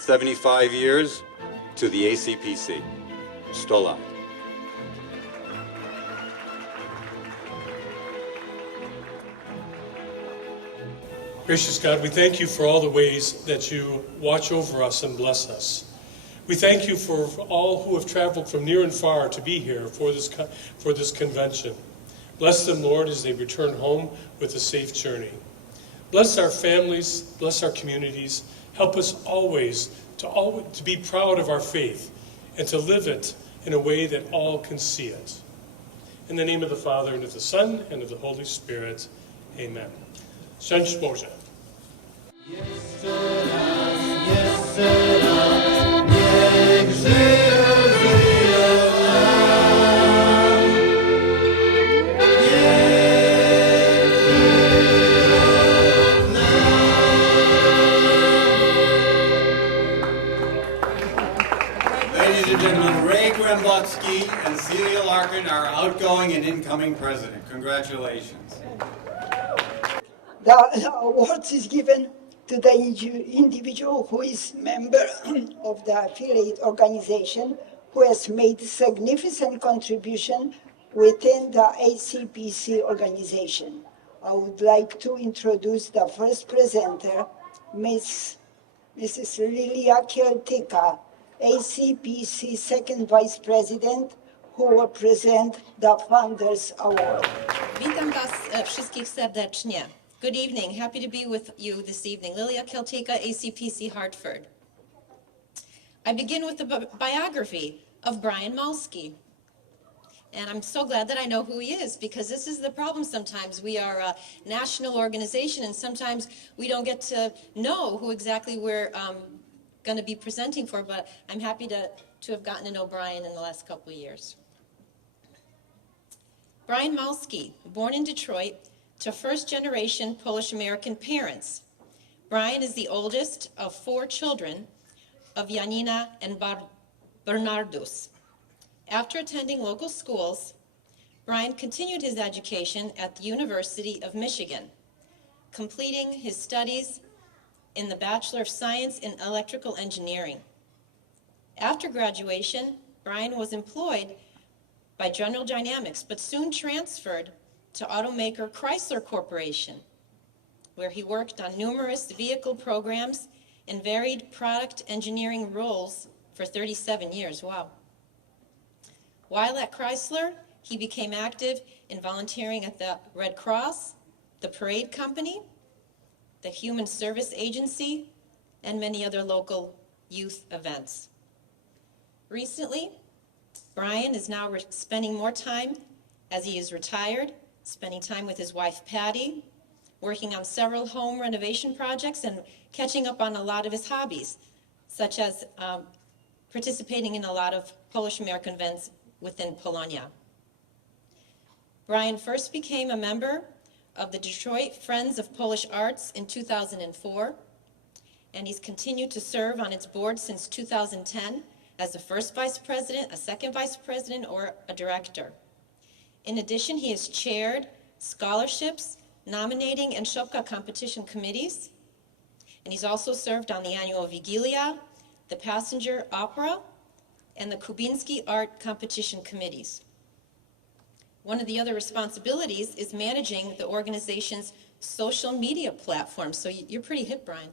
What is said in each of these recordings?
75 years to the ACPC. 100 lat. Gracious God, we thank you for all the ways that you watch over us and bless us. We thank you for all who have traveled from near and far to be here for this convention. Bless them, Lord, as they return home with a safe journey. Bless our families, bless our communities. Help us always to be proud of our faith and to live it in a way that all can see it. In the name of the Father, and of the Son, and of the Holy Spirit, amen. Szczęść Boże. Niech żyje, żyje nam. Niech żyje nam. Ladies and gentlemen, Ray Grembotsky and Celia Larkin are outgoing and incoming president. Congratulations. The award is given to the individual who is member of the affiliate organization who has made significant contribution within the ACPC organization. I would like to introduce the first presenter, Mrs. Lilia Kieltyka, ACPC second vice president, who will present the Founders Award. Witam Was wszystkich serdecznie. Good evening. Happy to be with you this evening. Lilia Kieltyka, ACPC Hartford. I begin with the biography of Brian Malski. And I'm so glad that I know who he is, because this is the problem sometimes. We are a national organization, and sometimes we don't get to know who exactly we're going to be presenting for, but I'm happy to have gotten to know Brian in the last couple of years. Brian Malski, born in Detroit, to first-generation Polish-American parents. Brian is the oldest of 4 children of Janina and Bernardus. After attending local schools, Brian continued his education at the University of Michigan, completing his studies in the Bachelor of Science in Electrical Engineering. After graduation, Brian was employed by General Dynamics, but soon transferred to automaker Chrysler Corporation, where he worked on numerous vehicle programs and varied product engineering roles for 37 years. Wow. While at Chrysler, he became active in volunteering at the Red Cross, the Parade Company, the Human Service Agency, and many other local youth events. Recently, Brian is now spending more time, as he is retired, spending time with his wife Patty, working on several home renovation projects, and catching up on a lot of his hobbies, such as participating in a lot of Polish-American events within Polonia. Brian first became a member of the Detroit Friends of Polish Arts in 2004, and he's continued to serve on its board since 2010 as the first vice president, a second vice president, or a director. In addition, he has chaired scholarships, nominating, and Szopka competition committees, and he's also served on the annual Vigilia, the Passenger Opera, and the Kubinski Art competition committees. One of the other responsibilities is managing the organization's social media platform, so you're pretty hip, Brian.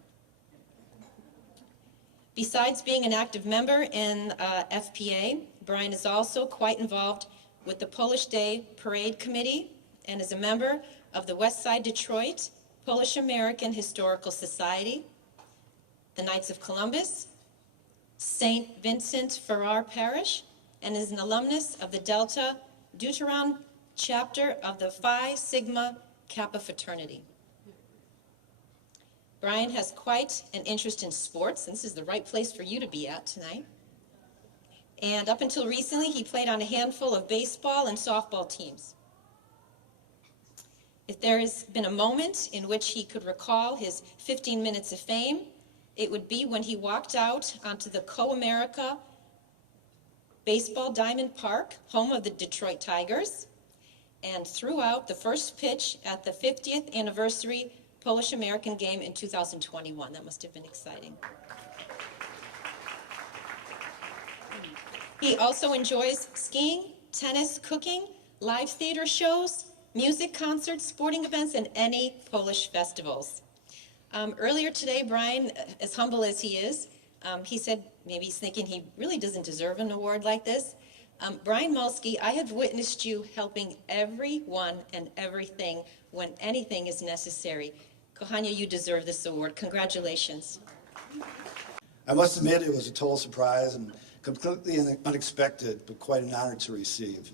Besides being an active member in FPA, Brian is also quite involved with the Polish Day Parade Committee and is a member of the West Side Detroit Polish American Historical Society, the Knights of Columbus, St. Vincent Ferrar Parish, and is an alumnus of the Delta Deuteron chapter of the Phi Sigma Kappa fraternity. Brian has quite an interest in sports, and this is the right place for you to be at tonight. And up until recently, he played on a handful of baseball and softball teams. If there has been a moment in which he could recall his 15 minutes of fame, it would be when he walked out onto the Co-America Baseball Diamond Park, home of the Detroit Tigers, and threw out the first pitch at the 50th anniversary Polish-American game in 2021. That must have been exciting. He also enjoys skiing, tennis, cooking, live theater shows, music concerts, sporting events, and any Polish festivals. Earlier today, Brian, as humble as he is, he said maybe he's thinking he really doesn't deserve an award like this. Brian Mulsky, I have witnessed you helping everyone and everything when anything is necessary. Kochania, you deserve this award. Congratulations. I must admit it was a total surprise and completely unexpected, but quite an honor to receive.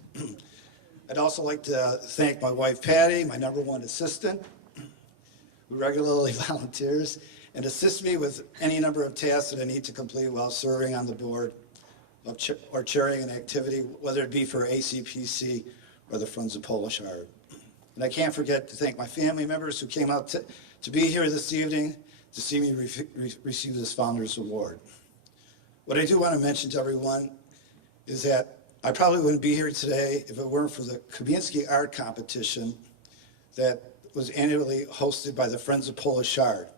I'd also like to thank my wife Patty, my #1 assistant, who regularly volunteers and assists me with any number of tasks that I need to complete while serving on the board or chairing an activity, whether it be for ACPC or the Friends of Polish Art. And I can't forget to thank my family members who came out to be here this evening to see me receive this Founders Award. What I do want to mention to everyone is that I probably wouldn't be here today if it weren't for the Kubinski Art Competition that was annually hosted by the Friends of Polish Art,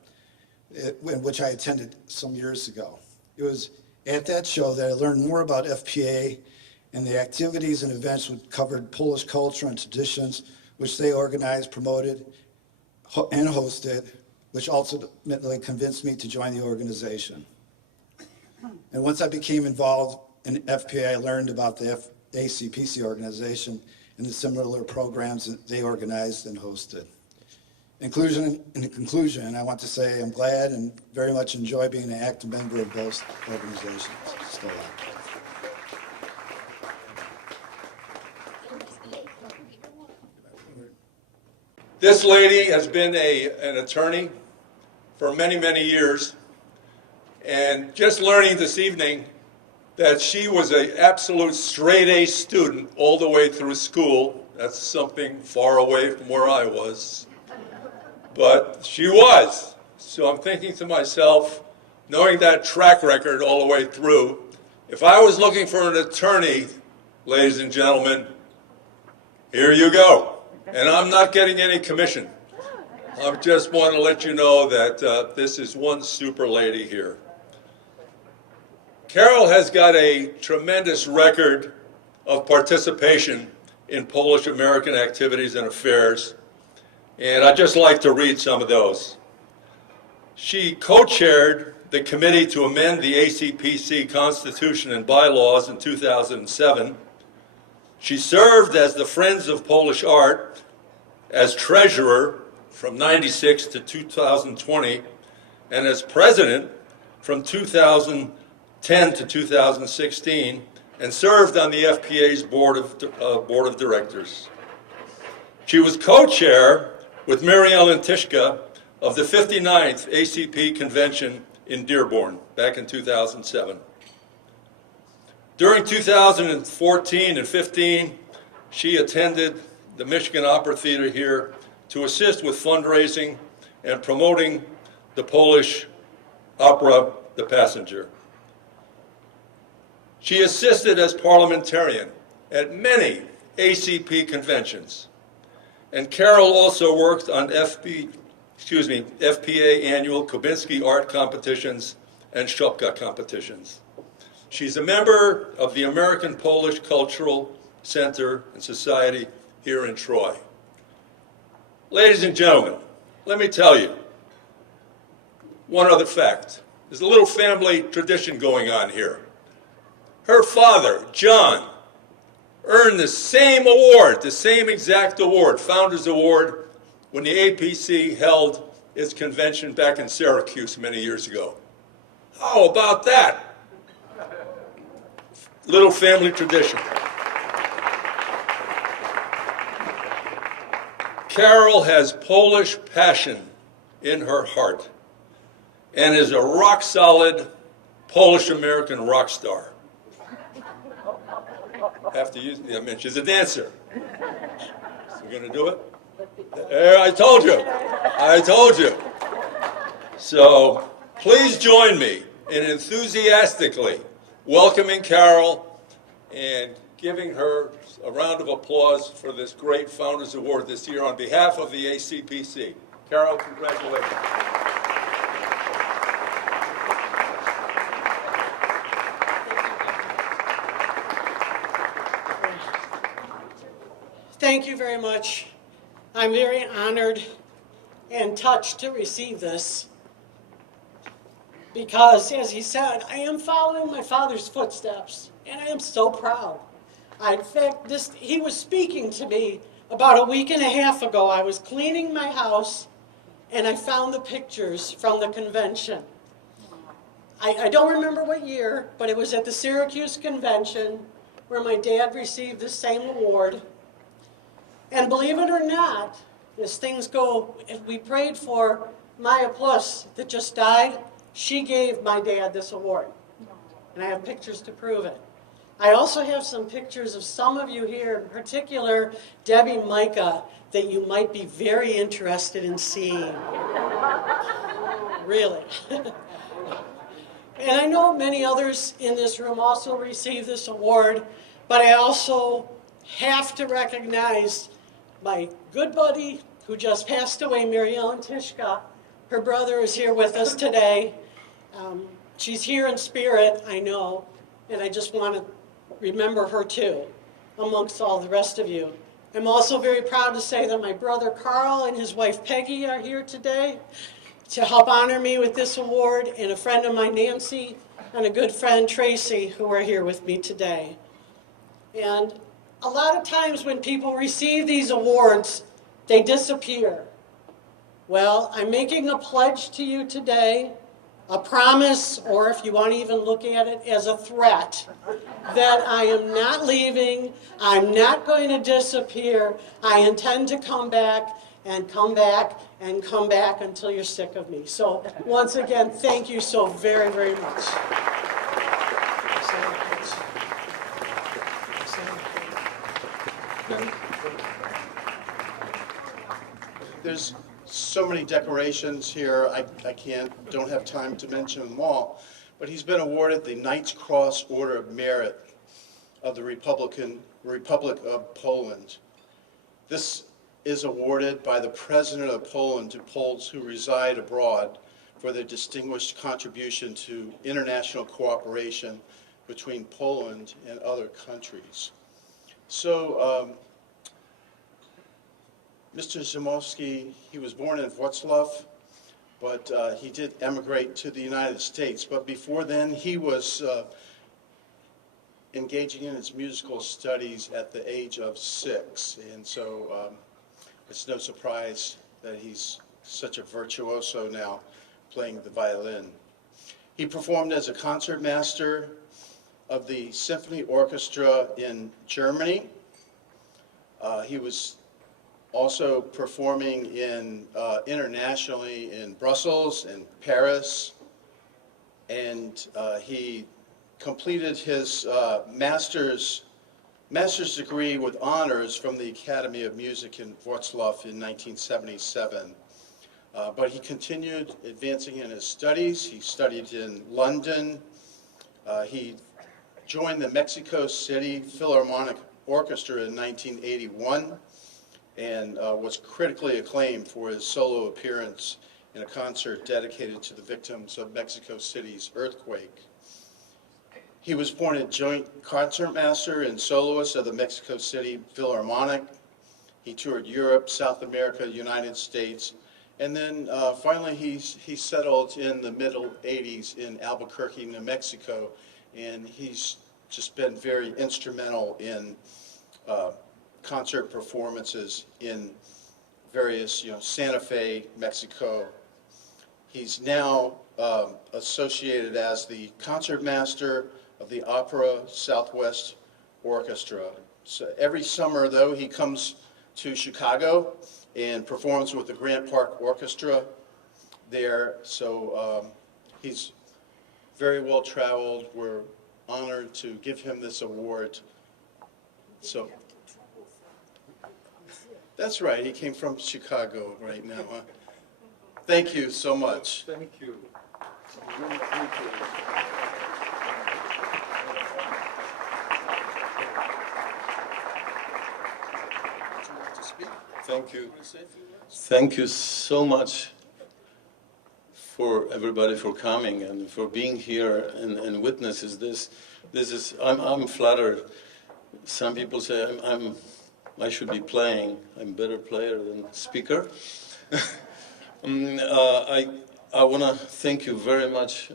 in which I attended some years ago. It was at that show that I learned more about FPA and the activities and events which covered Polish culture and traditions, which they organized, promoted, and hosted, which ultimately convinced me to join the organization. And once I became involved in FPA, I learned about the ACPC organization and the similar programs that they organized and hosted. In conclusion, I want to say I'm glad and very much enjoy being an active member of both organizations. Still This lady has been an attorney for many, many years, and just learning this evening that she was an absolute straight-A student all the way through school. That's something far away from where I was. But she was. So I'm thinking to myself, knowing that track record all the way through, if I was looking for an attorney, ladies and gentlemen, here you go. And I'm not getting any commission. I just want to let you know that this is one super lady here. Carol has got a tremendous record of participation in Polish American activities and affairs, and I'd just like to read some of those. She co-chaired the committee to amend the ACPC Constitution and bylaws in 2007. She served as the Friends of Polish Art as treasurer from 96 to 2020 and as president from 2010 to 2016 and served on the FPA's board of directors. She was co-chair with Mary Ellen Tishka of the 59th ACP convention in Dearborn back in 2007. During 2014 and 15, she attended the Michigan Opera Theater here to assist with fundraising and promoting the Polish opera, The Passenger. She assisted as parliamentarian at many ACP conventions. And Carol also worked on FPA annual Kubinski art competitions and Szopka competitions. She's a member of the American Polish Cultural Center and Society here in Troy. Ladies and gentlemen, let me tell you one other fact. There's a little family tradition going on here. Her father, John, earned the same award, the same exact award, Founders Award, when the APC held its convention back in Syracuse many years ago. How about that? Little family tradition. Carol has Polish passion in her heart and is a rock-solid Polish-American rock star. Have to use, I mean, she's a dancer. So we're going to do it? I told you. So please join me in enthusiastically welcoming Carol and giving her a round of applause for this great Founders Award this year on behalf of the ACPC. Carol, congratulations. Thank you very much. I'm very honored and touched to receive this because, as he said, I am following my father's footsteps, and I am so proud. In fact, he was speaking to me about a week and a half ago. I was cleaning my house, and I found the pictures from the convention. I don't remember what year, but it was at the Syracuse Convention where my dad received the same award. And believe it or not, as things go, we prayed for Maya Plus that just died. She gave my dad this award. And I have pictures to prove it. I also have some pictures of some of you here, in particular Debbie Micah, that you might be very interested in seeing. Really. And I know many others in this room also received this award, but I also have to recognize my good buddy who just passed away, Mary Ellen Tishka. Her brother is here with us today. She's here in spirit, I know, and I just want to remember her too, amongst all the rest of you. I'm also very proud to say that my brother Carl and his wife Peggy are here today to help honor me with this award, and a friend of mine, Nancy, and a good friend, Tracy, who are here with me today. And a lot of times when people receive these awards, they disappear. Well, I'm making a pledge to you today, a promise, or if you want to even look at it as a threat, that I am not leaving, I'm not going to disappear, I intend to come back and come back and come back until you're sick of me. So once again, thank you so very, very much. There's so many decorations here, I don't have time to mention them all, but he's been awarded the Knight's Cross Order of Merit of the Republic of Poland. This is awarded by the President of Poland to Poles who reside abroad for their distinguished contribution to international cooperation between Poland and other countries. So, Mr. Zamoski, he was born in Wrocław, but he did emigrate to the United States. But before then, he was engaging in his musical studies at the age of 6. And so it's no surprise that he's such a virtuoso now, playing the violin. He performed as a concertmaster of the symphony orchestra in Germany. He was also performing internationally in Brussels and Paris, and he completed his master's degree with honors from the Academy of Music in Wrocław in 1977. But he continued advancing in his studies. He studied in London. He joined the Mexico City Philharmonic Orchestra in 1981 and was critically acclaimed for his solo appearance in a concert dedicated to the victims of Mexico City's earthquake. He was appointed joint concertmaster and soloist of the Mexico City Philharmonic. He toured Europe, South America, United States, and then finally he settled in the middle 80s in Albuquerque, New Mexico, and he's just been very instrumental in concert performances in various, Santa Fe, Mexico. He's now associated as the concertmaster of the Opera Southwest Orchestra. So every summer, though, he comes to Chicago and performs with the Grant Park Orchestra there. So he's very well traveled. We're honored to give him this award. So that's right. He came from Chicago right now. Thank you so much. Thank you. Thank you. Thank you so much for everybody for coming and for being here and witnesses this. I'm flattered. Some people say I'm I should be playing. I'm a better player than speaker. I want to thank you very much,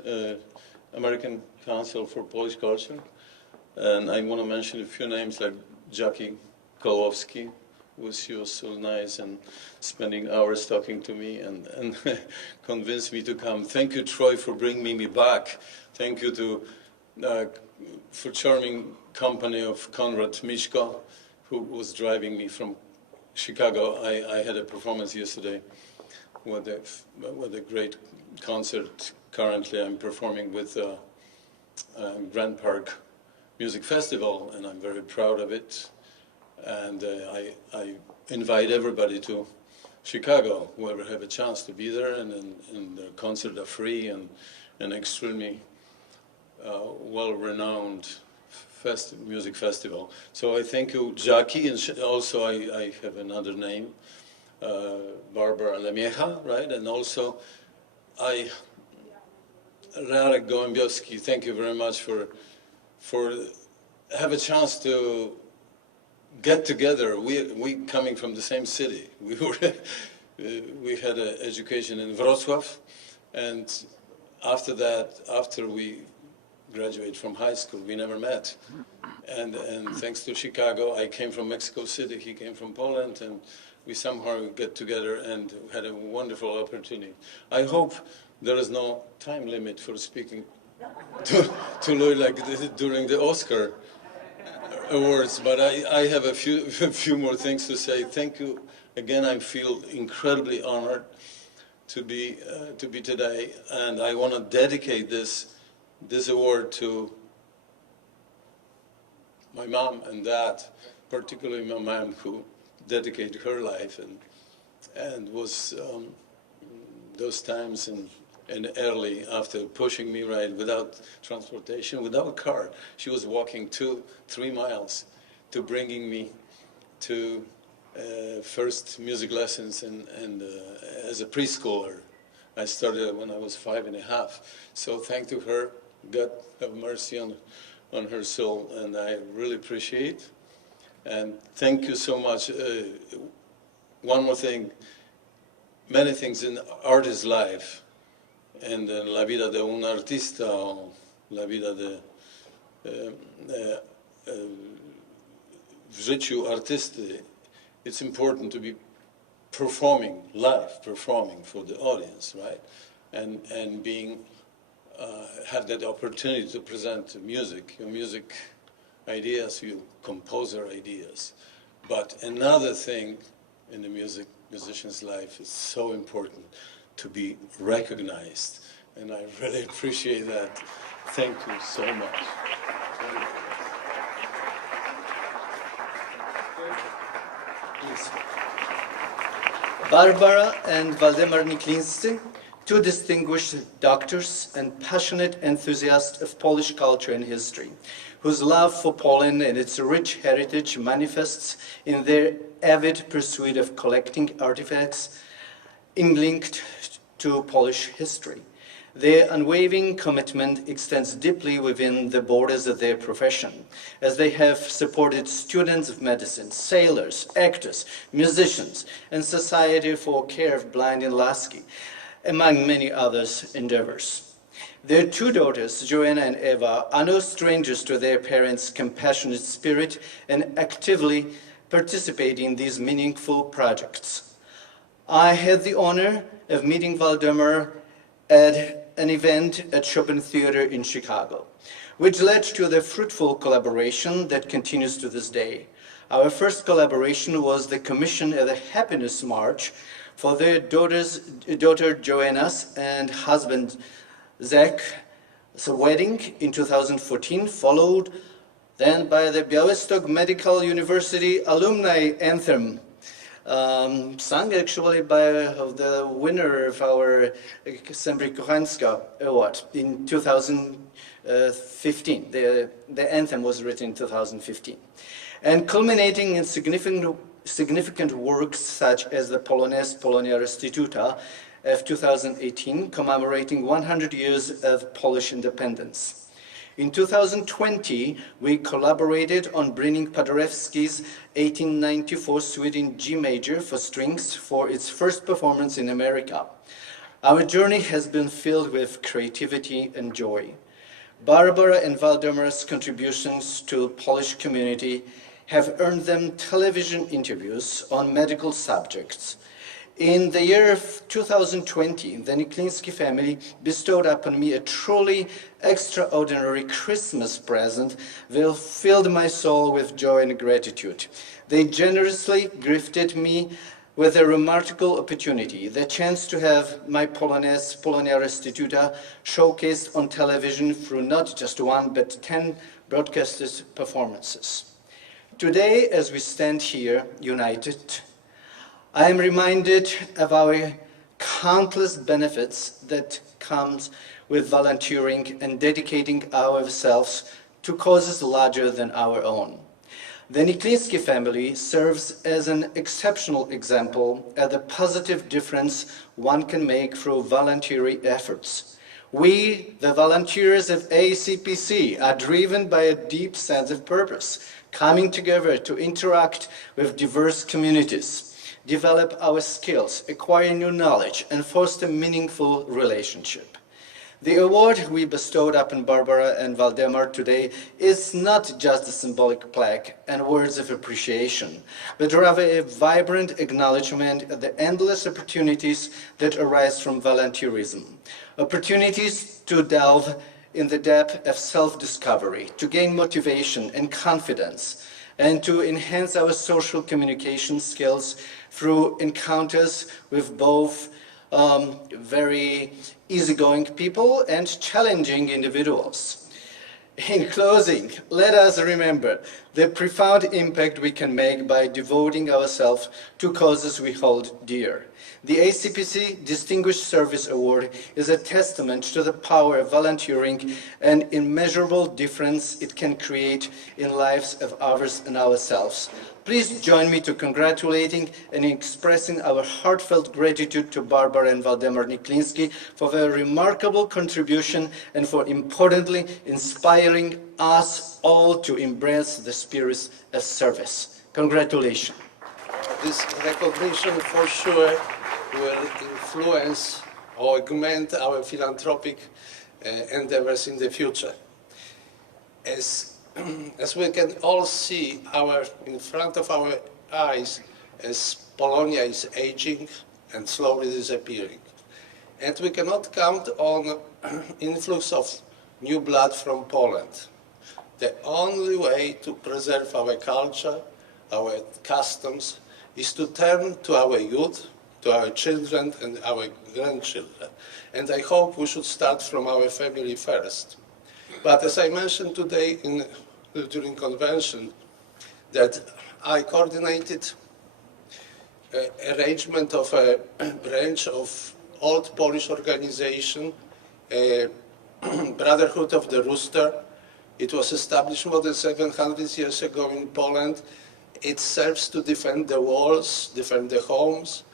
American Council for Polish Culture. And I want to mention a few names like Jackie Kolowski, she was so nice and spending hours talking to me and convinced me to come. Thank you, Troy, for bringing me back. Thank you to for charming company of Konrad Mischko, who was driving me from Chicago. I had a performance yesterday with a great concert. Currently, I'm performing with Grand Park Music Festival, and I'm very proud of it. And I invite everybody to Chicago, whoever have a chance to be there, and the concerts are free and extremely well-renowned music festival. So I thank you, Jackie, and also I have another name, Barbara Lemiecha, right? And also Radek Gołębiowski, thank you very much for have a chance to get together. We coming from the same city. We had an education in Wrocław, and after that, after we graduated from high school, we never met. And thanks to Chicago, I came from Mexico City, he came from Poland, and we somehow get together and had a wonderful opportunity. I hope there is no time limit for speaking to Louis like during the Oscar awards, but I have a few more things to say. Thank you again. I feel incredibly honored to be today, and I want to dedicate this award to my mom and dad, particularly my mom, who dedicated her life and was those times and early after pushing me right without transportation, without a car. She was walking 2-3 miles to bringing me to first music lessons and as a preschooler. I started when I was 5.5. So thank to her, God have mercy on her soul, and I really appreciate. And thank you so much. One more thing, many things in artist's life, and la vida de un artista, o la vida de w życiu artysty, it's important to be performing live, performing for the audience, right? And being have that opportunity to present music, your music ideas, your composer ideas. But another thing in the musician's life is so important, to be recognized, and I really appreciate that. Thank you so much. Please. Barbara and Waldemar Niklińscy, two distinguished doctors and passionate enthusiasts of Polish culture and history, whose love for Poland and its rich heritage manifests in their avid pursuit of collecting artifacts linked to Polish history. Their unwavering commitment extends deeply within the borders of their profession, as they have supported students of medicine, sailors, actors, musicians, and Society for Care of Blind and Lasky, among many others endeavors. Their two daughters, Joanna and Eva, are no strangers to their parents' compassionate spirit and actively participate in these meaningful projects. I had the honor of meeting Waldemar at an event at Chopin Theater in Chicago, which led to the fruitful collaboration that continues to this day. Our first collaboration was the commission of the Happiness March for their daughter Joanna's and husband Zach's wedding in 2014, followed then by the Białystok Medical University Alumni Anthem, sung actually by the winner of our Sembry Kochanska Award in 2015. The anthem was written in 2015. And culminating in significant works such as the Polonaise Polonia Restituta of 2018, commemorating 100 years of Polish independence. In 2020, we collaborated on bringing Paderewski's 1894 Suite in G major for strings for its first performance in America. Our journey has been filled with creativity and joy. Barbara and Waldemar's contributions to the Polish community have earned them television interviews on medical subjects. In the year of 2020, the Nikliński family bestowed upon me a truly extraordinary Christmas present that filled my soul with joy and gratitude. They generously gifted me with a remarkable opportunity, the chance to have my Polonaise, Polonia Restituta, showcased on television through not just one, but 10 broadcasted performances. Today, as we stand here united, I am reminded of our countless benefits that comes with volunteering and dedicating ourselves to causes larger than our own. The Nikliński family serves as an exceptional example of the positive difference one can make through voluntary efforts. We, the volunteers of ACPC, are driven by a deep sense of purpose, coming together to interact with diverse communities, develop our skills, acquire new knowledge, and foster meaningful relationship. The award we bestowed upon Barbara and Waldemar today is not just a symbolic plaque and words of appreciation, but rather a vibrant acknowledgement of the endless opportunities that arise from volunteerism. Opportunities to delve in the depth of self-discovery, to gain motivation and confidence, and to enhance our social communication skills through encounters with both very easygoing people and challenging individuals. In closing, let us remember the profound impact we can make by devoting ourselves to causes we hold dear. The ACPC Distinguished Service Award is a testament to the power of volunteering and immeasurable difference it can create in lives of others and ourselves. Please join me to congratulating and expressing our heartfelt gratitude to Barbara and Waldemar Nikliński for their remarkable contribution and for importantly inspiring us all to embrace the spirit of service. Congratulations. This recognition for sure will influence or augment our philanthropic endeavors in the future. As we can all see in front of our eyes, as Polonia is aging and slowly disappearing. And we cannot count on influx of new blood from Poland. The only way to preserve our culture, our customs, is to turn to our youth, to our children and our grandchildren. And I hope we should start from our family first. But as I mentioned today during convention, that I coordinated arrangement of a branch of old Polish organization, Brotherhood of the Rooster. It was established more than 700 years ago in Poland. It serves to defend the walls, defend the homes.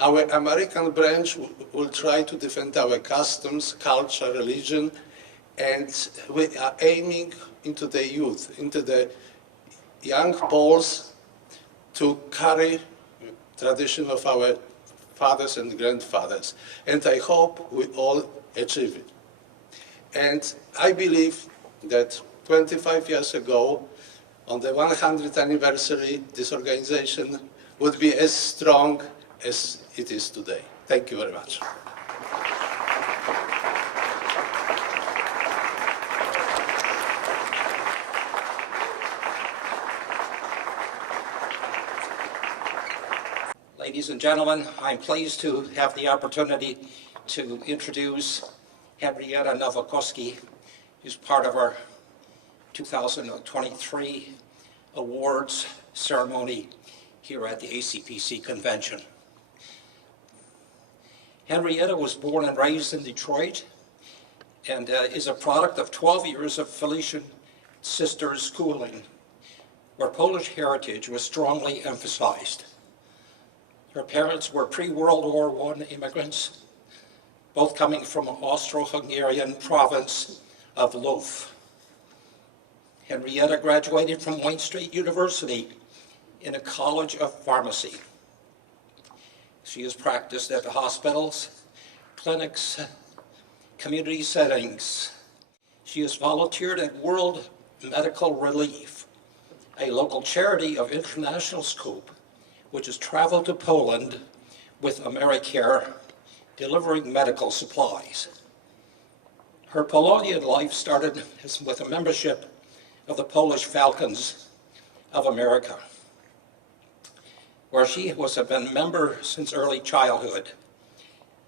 Our American branch will try to defend our customs, culture, religion, and we are aiming into the youth, into the young Poles to carry tradition of our fathers and grandfathers. And I hope we all achieve it. And I believe that 25 years ago, on the 100th anniversary, this organization would be as strong as it is today. Thank you very much. Ladies and gentlemen, I'm pleased to have the opportunity to introduce Henrietta Nowakowski, who's part of our 2023 awards ceremony here at the ACPC convention. Henrietta was born and raised in Detroit and is a product of 12 years of Felician sisters schooling, where Polish heritage was strongly emphasized. Her parents were pre-World War I immigrants, both coming from an Austro-Hungarian province of loaf. Henrietta graduated from Wayne State University in a college of pharmacy. She has practiced at the hospitals, clinics, community settings. She has volunteered at World Medical Relief, a local charity of international scope, which has traveled to Poland with AmeriCare, delivering medical supplies. Her Polonian life started with a membership of the Polish Falcons of America, where she has been a member since early childhood,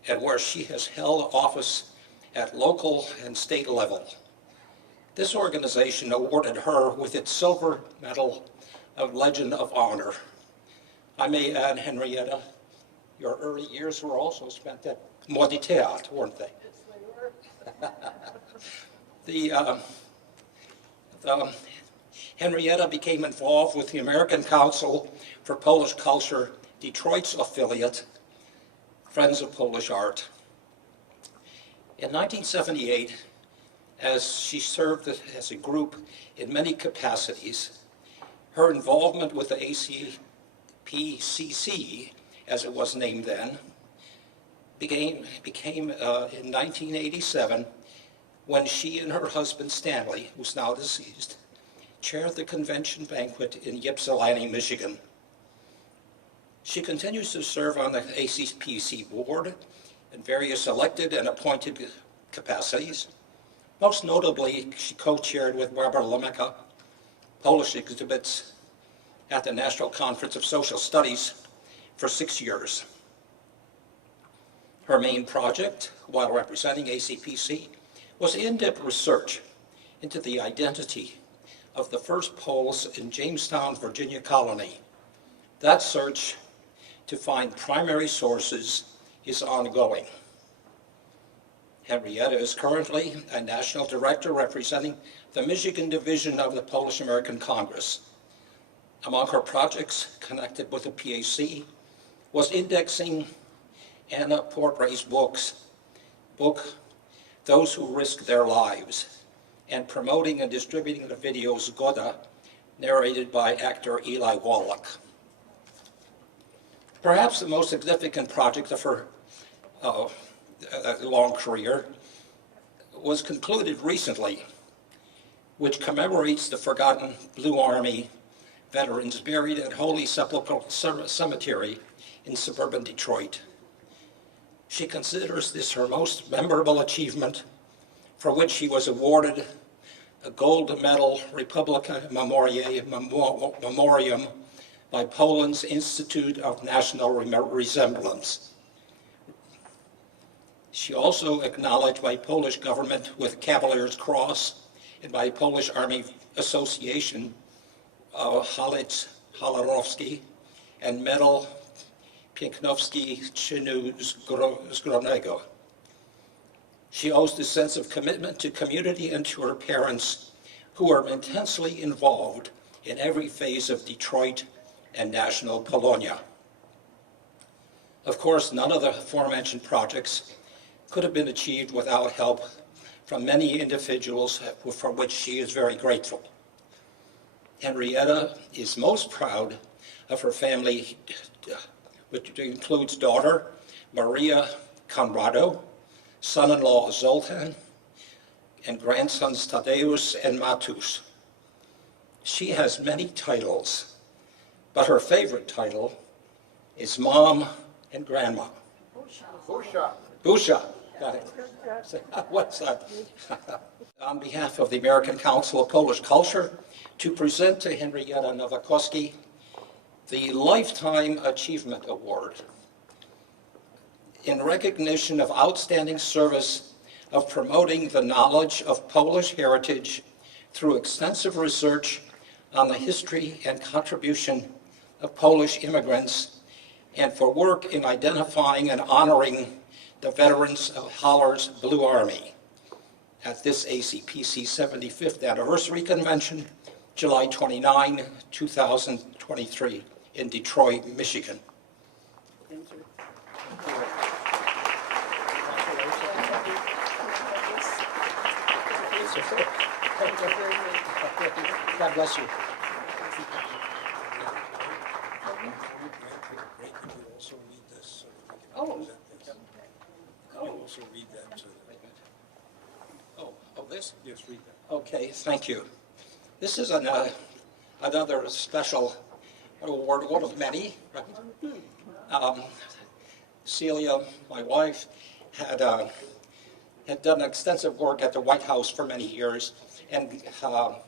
and where she has held office at local and state level. This organization awarded her with its Silver Medal of Legion of Honor. I may add, Henrietta, your early years were also spent at Młody Teatr, weren't they? Henrietta became involved with the American Council for Polish Culture, Detroit's affiliate, Friends of Polish Art. In 1978, as she served as a group in many capacities, her involvement with the ACPCC, as it was named then, became in 1987 when she and her husband Stanley, who's now deceased, chaired the convention banquet in Ypsilanti, Michigan. She continues to serve on the ACPC board in various elected and appointed capacities. Most notably, she co-chaired with Barbara Lemeka Polish exhibits at the National Conference of Social Studies for 6 years. Her main project, while representing ACPC, was in-depth research into the identity of the first Poles in Jamestown, Virginia colony. That search to find primary sources is ongoing. Henrietta is currently a national director representing the Michigan division of the Polish American Congress. Among her projects connected with the PAC was indexing Anna Portray's book, Those Who Risk Their Lives, and promoting and distributing the video Zgoda, narrated by actor Eli Wallach. Perhaps the most significant project of her long career was concluded recently, which commemorates the forgotten Blue Army veterans buried at Holy Sepulchre Cemetery in suburban Detroit. She considers this her most memorable achievement, for which she was awarded a gold medal Republica Memoriam by Poland's Institute of National Resemblance. She also acknowledged by Polish government with Cavalier's Cross and by Polish Army Association Halic Halarowski and Medal Pięknowski Czynu Zgronego. She owes the sense of commitment to community and to her parents, who are intensely involved in every phase of Detroit and national Polonia. Of course, none of the aforementioned projects could have been achieved without help from many individuals for which she is very grateful. Henrietta is most proud of her family, which includes daughter Maria Conrado, son-in-law Zoltan, and grandsons Tadeusz and Matus. She has many titles, but her favorite title is Mom and Grandma. Busha. Busha. Got it. What's that? On behalf of the American Council of Polish Culture, to present to Henrietta Nowakowski the Lifetime Achievement Award in recognition of outstanding service of promoting the knowledge of Polish heritage through extensive research on the history and contribution of Polish immigrants, and for work in identifying and honoring the veterans of Holler's Blue Army at this ACPC 75th Anniversary Convention, July 29, 2023, in Detroit, Michigan. Thank you. God bless you. Oh. Also read that. Oh, this? Yes, read that. Okay, thank you. This is another special award, one of many. Celia, my wife, had done extensive work at the White House for many years and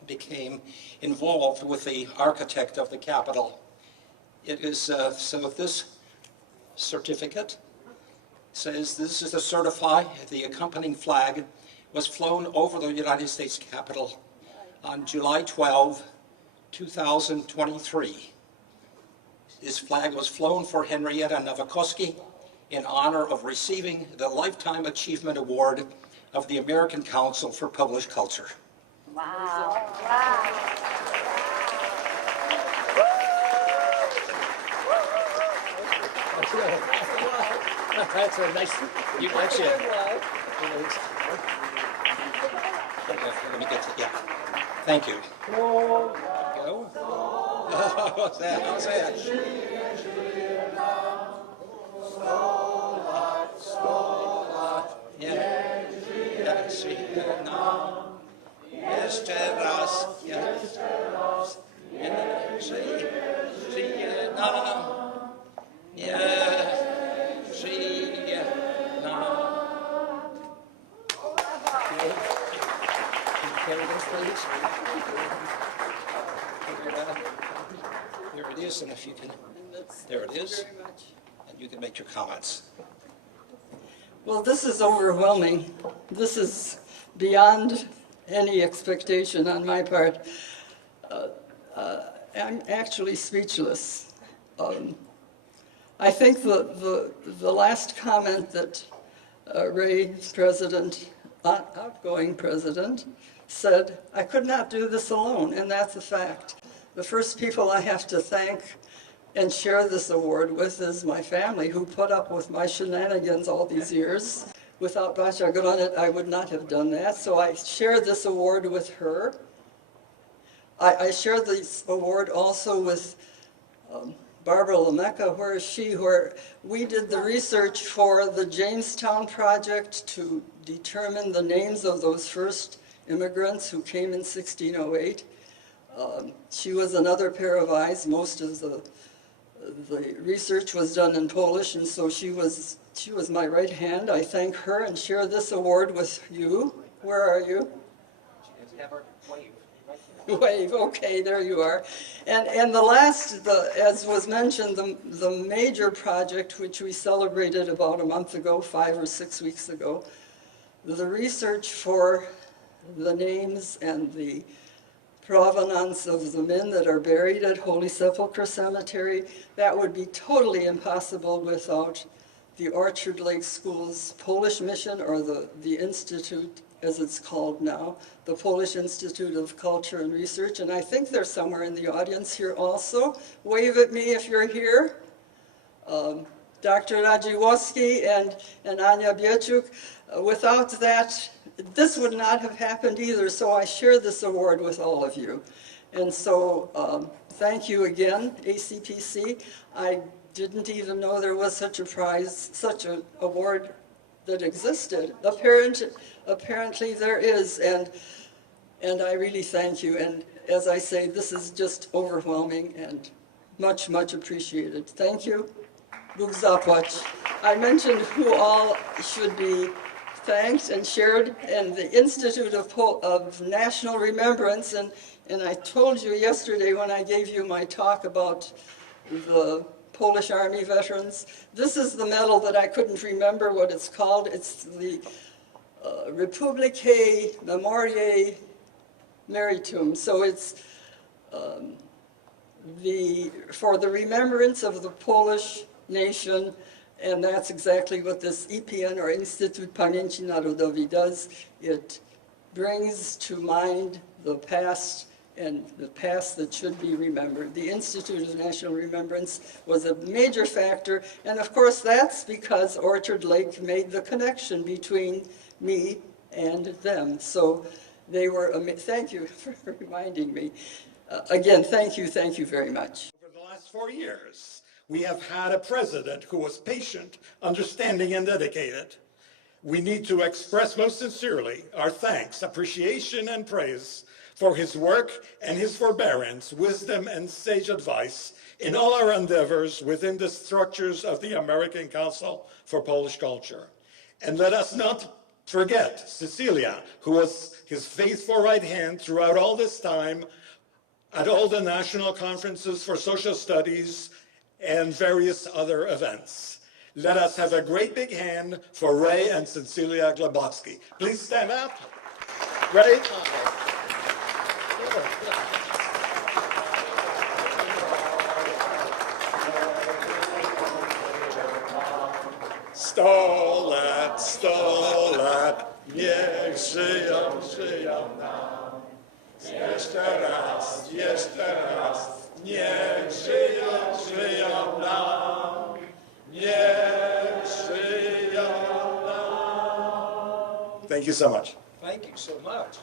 became involved with the architect of the Capitol. It is, so this certificate says this is to certify the accompanying flag was flown over the United States Capitol on July 12, 2023. This flag was flown for Henrietta Novakoski in honor of receiving the Lifetime Achievement Award of the American Council for Published Culture. Wow. Wow. That's a nice, you that's it. Let me get to, yeah. Thank you. There you go. What's that? How's that? Yeah. Jeszcze raz. Carry those, please. There it is, and if you can, there it is, and you can make your comments. Well, this is overwhelming. This is beyond any expectation on my part. I'm actually speechless. I think the last comment that Ray, President, outgoing President, said, I could not do this alone, and that's a fact. The first people I have to thank and share this award with is my family, who put up with my shenanigans all these years. Without Basha Granet, I would not have done that, so I share this award with her. I share this award also with Barbara Lamecca, where we did the research for the Jamestown Project to determine the names of those first immigrants who came in 1608. She was another pair of eyes. Most of the research was done in Polish, and so she was my right hand. I thank her and share this award with you. Where are you? Wave, okay, there you are. And the last, as was mentioned, the major project, which we celebrated about a month ago, 5 or 6 weeks ago, the research for the names and the provenance of the men that are buried at Holy Sepulchre Cemetery, that would be totally impossible without the Orchard Lake School's Polish mission, or the Institute, as it's called now, the Polish Institute of Culture and Research, and I think they're somewhere in the audience here also. Wave at me if you're here. Dr. Radziłowski and Ania Biechuk. Without that, this would not have happened either, so I share this award with all of you. And so thank you again, ACPC. I didn't even know there was such a prize, such an award that existed. Apparently there is, and I really thank you. And as I say, this is just overwhelming and much, much appreciated. Thank you. Bóg zapłać. I mentioned who all should be thanked and shared, and the Institute of National Remembrance, and I told you yesterday when I gave you my talk about the Polish Army veterans, this is the medal that I couldn't remember what it's called. It's the Republicae Memoriae Meritum. So it's for the remembrance of the Polish nation, and that's exactly what this EPN, or Instytut Pamięci Narodowej, does. It brings to mind the past, and the past that should be remembered. The Institute of National Remembrance was a major factor, and of course that's because Orchard Lake made the connection between me and them. So They were, thank you for reminding me. Again, thank you very much. Over the last 4 years, we have had a president who was patient, understanding, and dedicated. We need to express most sincerely our thanks, appreciation, and praise for his work and his forbearance, wisdom, and sage advice in all our endeavors within the structures of the American Council for Polish Culture. And let us not forget Cecilia, who was his faithful right hand throughout all this time at all the national conferences for social studies and various other events. Let us have a great big hand for Ray and Cecilia Glabowski. Please stand up. Ray. Sto lat, niech żyją, żyją nam. Jeszcze raz, niech żyją, żyją nam. Niech żyją nam. Thank you so much. Thank you so much.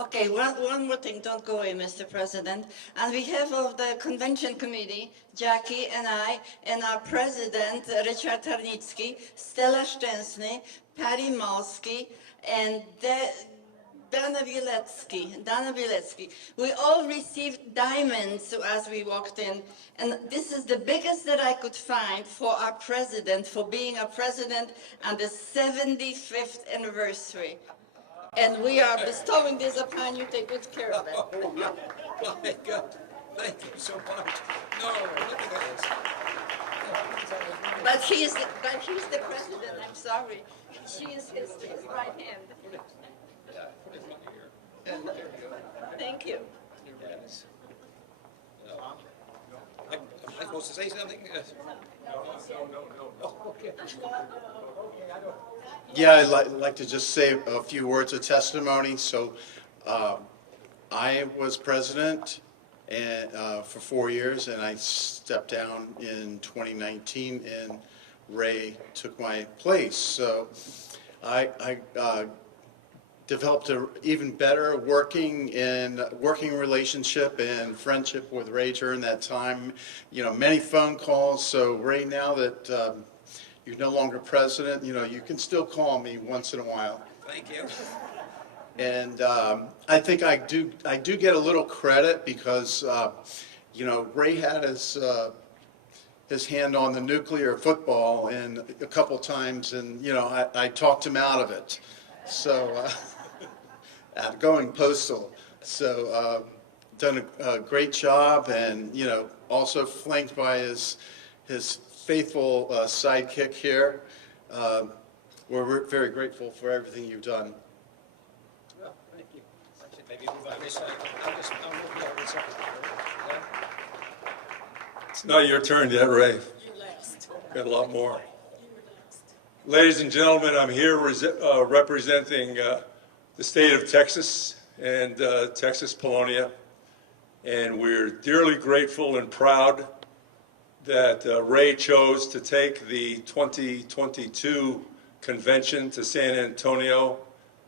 Okay, one more thing, don't go away, Mr. President. On behalf of the Convention Committee, Jackie and I, and our President, Richard Tarnicki, Stella Szczęsny, Patty Malski, and Dana Bielecki. We all received diamonds as we walked in, and this is the biggest that I could find for our president, for being our president on the 75th anniversary. And we are bestowing this upon you. Take good care of it. Oh, my God. Thank you so much. No, look at this. But he's the president. I'm sorry. She is his right hand. Thank you. Yes. Am I supposed to say something? No. Oh, okay. Yeah, I'd like to just say a few words of testimony. So I was president for 4 years, and I stepped down in 2019, and Ray took my place. So I developed an even better working relationship and friendship with Ray during that time. You know, many phone calls. So Ray, now that you're no longer president, you know, you can still call me once in a while. Thank you. And I think I do get a little credit because you know, Ray had his hand on the nuclear football and a couple times, and you know, I talked him out of it. So going postal. So done a great job, and you know, also flanked by his faithful sidekick here. We're very grateful for everything you've done. Well, thank you. Maybe move on this side. I'll move over this side. It's not your turn yet, Ray. You last. Got a lot more. Ladies and gentlemen, I'm here representing the state of Texas and Texas Polonia, and we're dearly grateful and proud that Ray chose to take the 2022 convention to San Antonio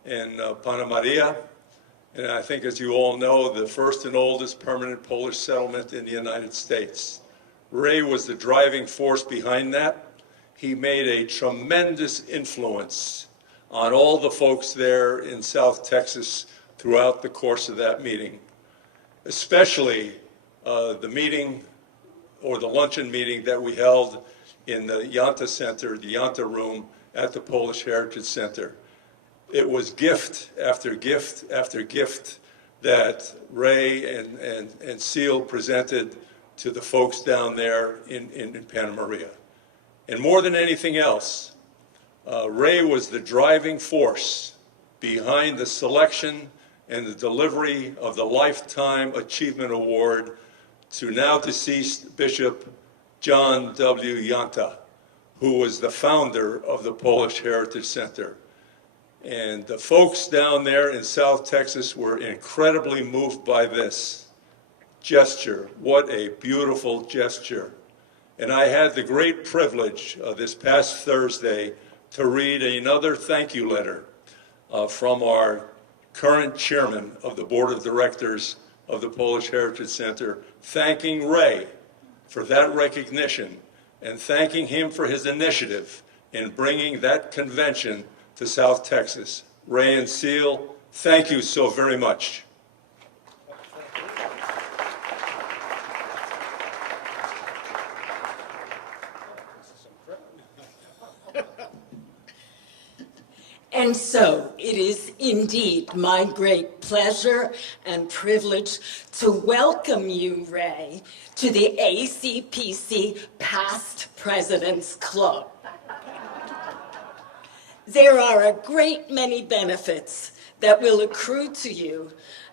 and Pana Maria. And I think, as you all know, the first and oldest permanent Polish settlement in the United States. Ray was the driving force behind that. He made a tremendous influence on all the folks there in South Texas throughout the course of that meeting, especially the meeting or the luncheon meeting that we held in the Yanta Center, the Yanta Room at the Polish Heritage Center. It was gift after gift after gift that Ray and Seal presented to the folks down there in Pana Maria. And more than anything else, Ray was the driving force behind the selection and the delivery of the Lifetime Achievement Award to now deceased Bishop John W. Yanta, who was the founder of the Polish Heritage Center. And the folks down there in South Texas were incredibly moved by this gesture. What a beautiful gesture. And I had the great privilege this past Thursday to read another thank you letter from our current chairman of the board of directors of the Polish Heritage Center, thanking Ray for that recognition and thanking him for his initiative in bringing that convention to South Texas. Ray and Seal, thank you so very much. And so it is indeed my great pleasure and privilege to welcome you, Ray, to the ACPC Past Presidents Club. There are a great many benefits that will accrue to you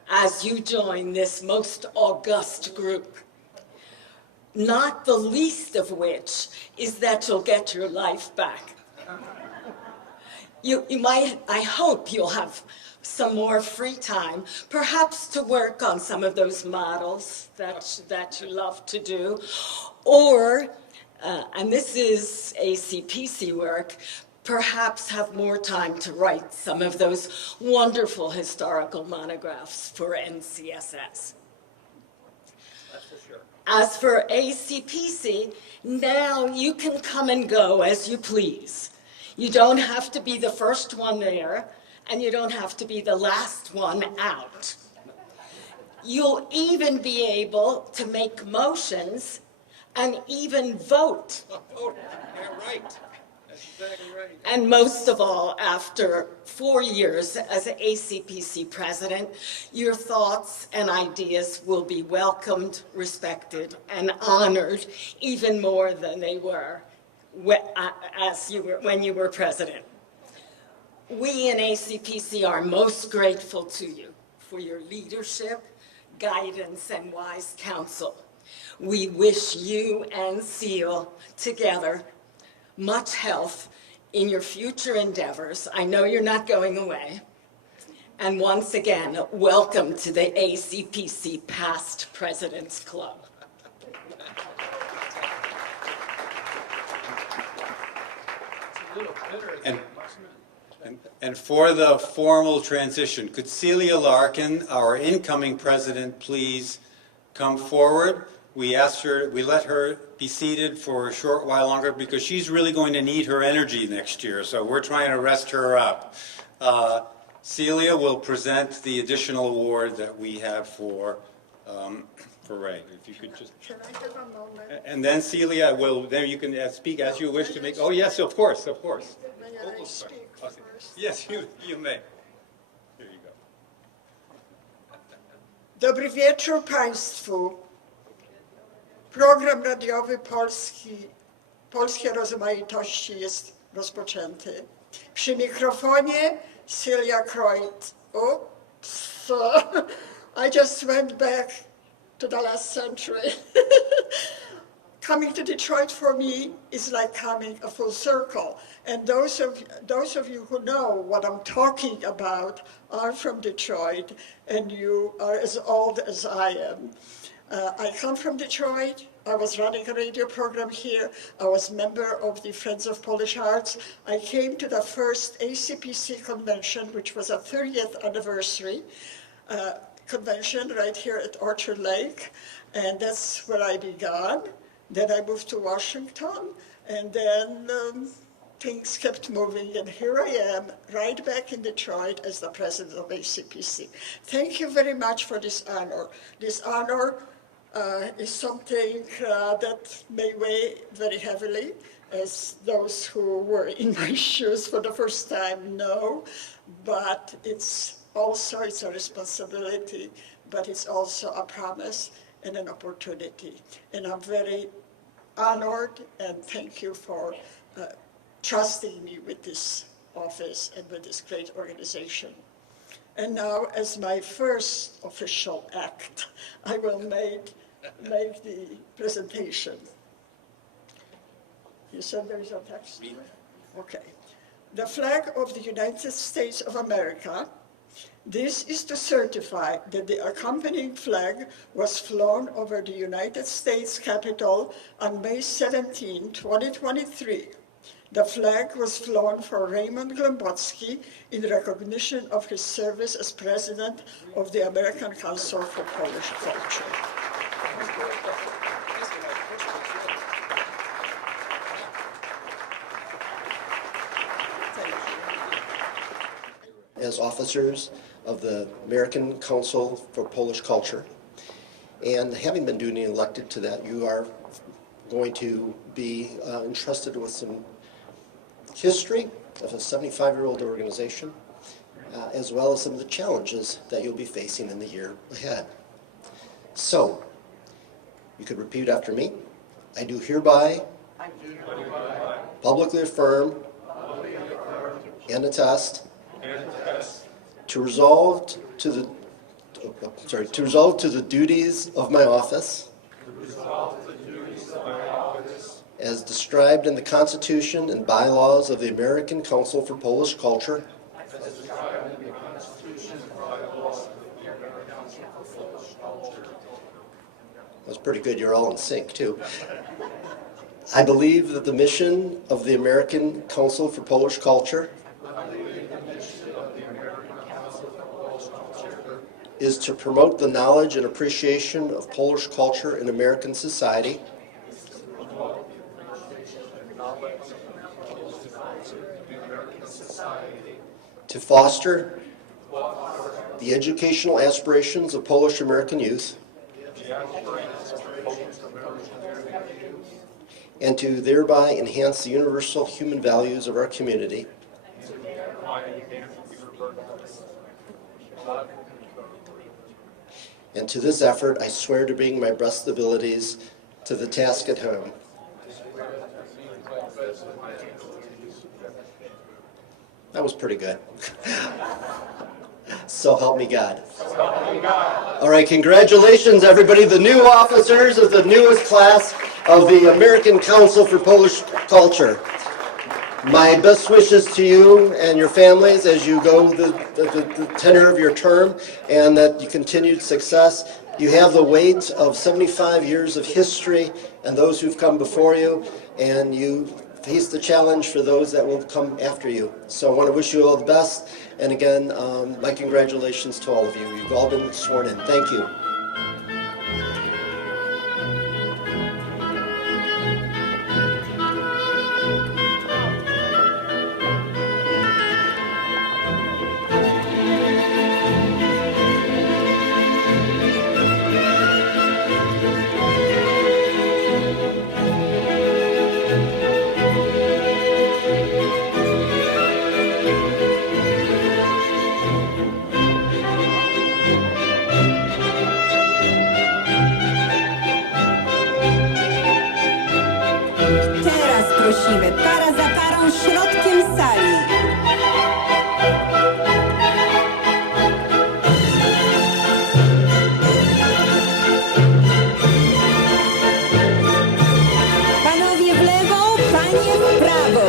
as you join this most august group, not the least of which is that you'll get your life back. You might, I hope you'll have some more free time, perhaps to work on some of those models that you love to do, or, and this is ACPC work, perhaps have more time to write some of those wonderful historical monographs for NCSS. That's for sure. As for ACPC, now you can come and go as you please. You don't have to be the first one there, and you don't have to be the last one out. You'll even be able to make motions and even vote. Oh, yeah, right. That's exactly right. And most of all, after 4 years as an ACPC president, your thoughts and ideas will be welcomed, respected, and honored even more than they were when you were president. We in ACPC are most grateful to you for your leadership, guidance, and wise counsel. We wish you and Seal together much health in your future endeavors. I know you're not going away. And once again, welcome to the ACPC Past Presidents Club. And for the formal transition, could Celia Larkin, our incoming president, please come forward? We let her be seated for a short while longer because she's really going to need her energy next year, so we're trying to rest her up. Celia will present the additional award that we have for Ray. If you could just. Can I have a moment? And then Celia will, then you can speak as you wish to make, oh yes, of course, of course. May I speak first? Yes, you may. Here you go. Dobry wieczór Państwu. Program radiowy Polskie Rozmaitości jest rozpoczęty. Przy mikrofonie Celia Croyd. Oops, I just went back to the last century. Coming to Detroit for me is like coming a full circle. And those of you who know what I'm talking about are from Detroit, and you are as old as I am. I come from Detroit. I was running a radio program here. I was member of the Friends of Polish Arts. I came to the first ACPC convention, which was a 30th anniversary convention right here at Orchard Lake. And that's where I began. Then I moved to Washington, and then things kept moving, and here I am, right back in Detroit as the president of ACPC. Thank you very much for this honor. This honor is something that may weigh very heavily, as those who were in my shoes for the first time know, but it's a responsibility, but it's also a promise and an opportunity. And I'm very honored, and thank you for trusting me with this office and with this great organization. And now, as my first official act, I will make the presentation. You said there is a text? Okay. The flag of the United States of America This is to certify that the accompanying flag was flown over the United States Capitol on May 17, 2023. The flag was flown for Raymond Glombotsky in recognition of his service as president of the American Council for Polish Culture. As officers of the American Council for Polish Culture. And having been duly elected to that, you are going to be entrusted with some history of a 75-year-old organization, as well as some of the challenges that you'll be facing in the year ahead. So, you could repeat after me. I do hereby publicly affirm and attest to resolve to the duties of my office as described in the Constitution and bylaws of the American Council for Polish Culture, that's pretty good, you're all in sync too. I believe that the mission of the American Council for Polish Culture is to promote the knowledge and appreciation of Polish culture in American society, to foster the educational aspirations of Polish American youth, and to thereby enhance the universal human values of our community. And to this effort, I swear to bring my best abilities to the task at home. That was pretty good. So help me God. All right, congratulations, everybody, the new officers of the newest class of the American Council for Polish Culture. My best wishes to you and your families as you go the tenure of your term, and that you continued success. You have the weight of 75 years of history and those who've come before you, and you face the challenge for those that will come after you. So I want to wish you all the best, and again, my congratulations to all of you. You've all been sworn in. Thank you. Prosimy, para za parą środkiem sali. Panowie w lewo, panie w prawo.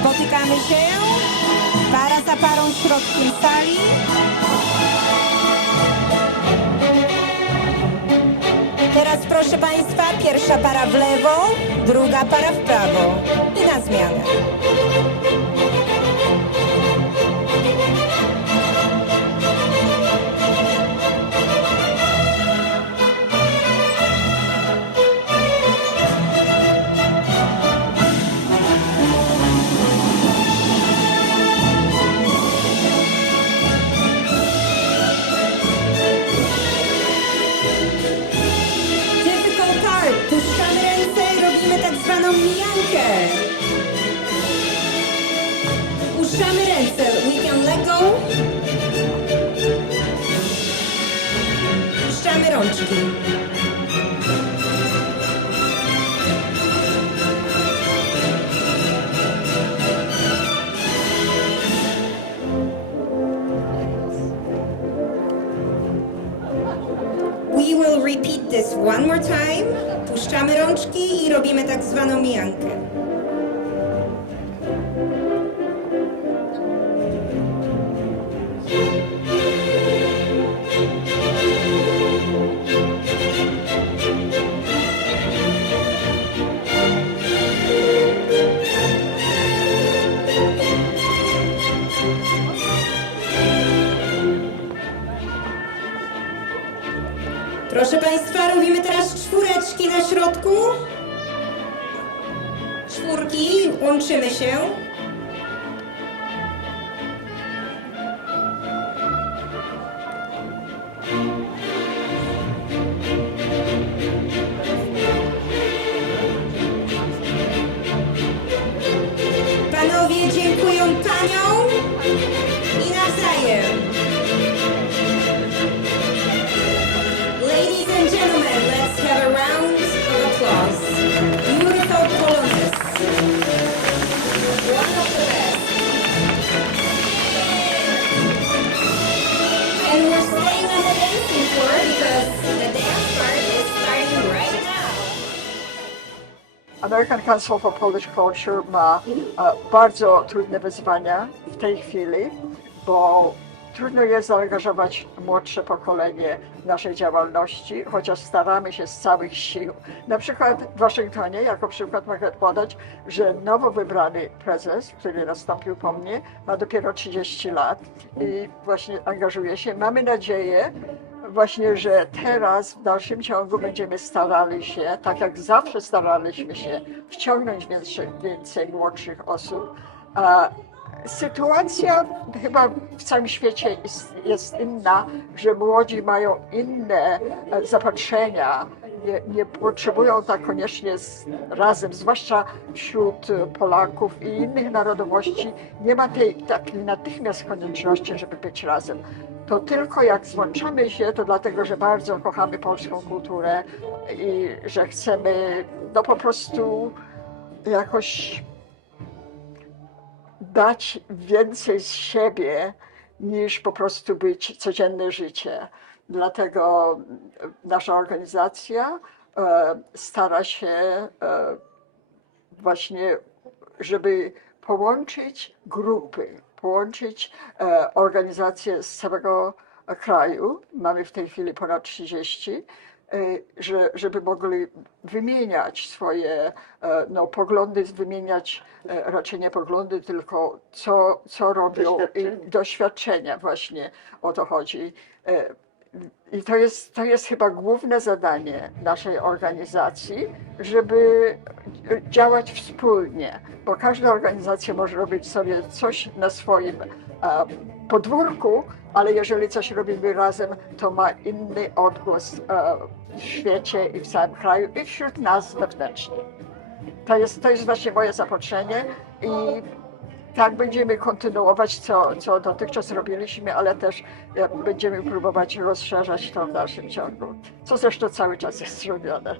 Spotykamy się, para za parą środkiem sali. Teraz proszę Państwa, pierwsza para w lewo, druga para w prawo i na zmianę. Puszczamy ręce i robimy tak zwaną mijankę. Szpalerączki. We will repeat this one more time. Puszczamy rączki i robimy tak zwaną mijankę. Proszę Państwa, robimy teraz czwóreczki na środku. Czwórki, łączymy się. Panowie dziękują paniom i nawzajem. Ladies and gentlemen, let's have a round of applause. Beautiful Polonaise. One of the best. And we're staying on the dancing floor because the dance part is starting right now. American Council for Polish Culture ma bardzo trudne wyzwania w tej chwili, bo trudno jest zaangażować młodsze pokolenie w naszej działalności, chociaż staramy się z całych sił. Na przykład w Waszyngtonie, jako przykład mogę podać, że nowo wybrany prezes, który nastąpił po mnie, ma dopiero 30 lat i właśnie angażuje się. Mamy nadzieję właśnie, że teraz w dalszym ciągu będziemy starali się, tak jak zawsze staraliśmy się, wciągnąć więcej młodszych osób. Sytuacja chyba w całym świecie jest inna, że młodzi mają inne zapatrzenia, nie potrzebują tak koniecznie razem, zwłaszcza wśród Polaków i innych narodowości, nie ma tej takiej natychmiast konieczności, żeby być razem. To tylko jak złączamy się, to dlatego, że bardzo kochamy polską kulturę i że chcemy po prostu jakoś dać więcej z siebie niż po prostu być codzienne życie. Dlatego nasza organizacja stara się właśnie, żeby połączyć grupy, połączyć organizacje z całego kraju. Mamy w tej chwili ponad 30. Żeby mogli wymieniać swoje poglądy, wymieniać raczej nie poglądy, tylko co robią i doświadczenia, właśnie o to chodzi. I to jest chyba główne zadanie naszej organizacji, żeby działać wspólnie, bo każda organizacja może robić sobie coś na swoim podwórku, ale jeżeli coś robimy razem, to ma inny odgłos w świecie i w całym kraju i wśród nas wewnętrznie. To jest właśnie moje zapatrzenie i tak będziemy kontynuować, co dotychczas robiliśmy, ale też będziemy próbować rozszerzać to w dalszym ciągu, co zresztą cały czas jest robione.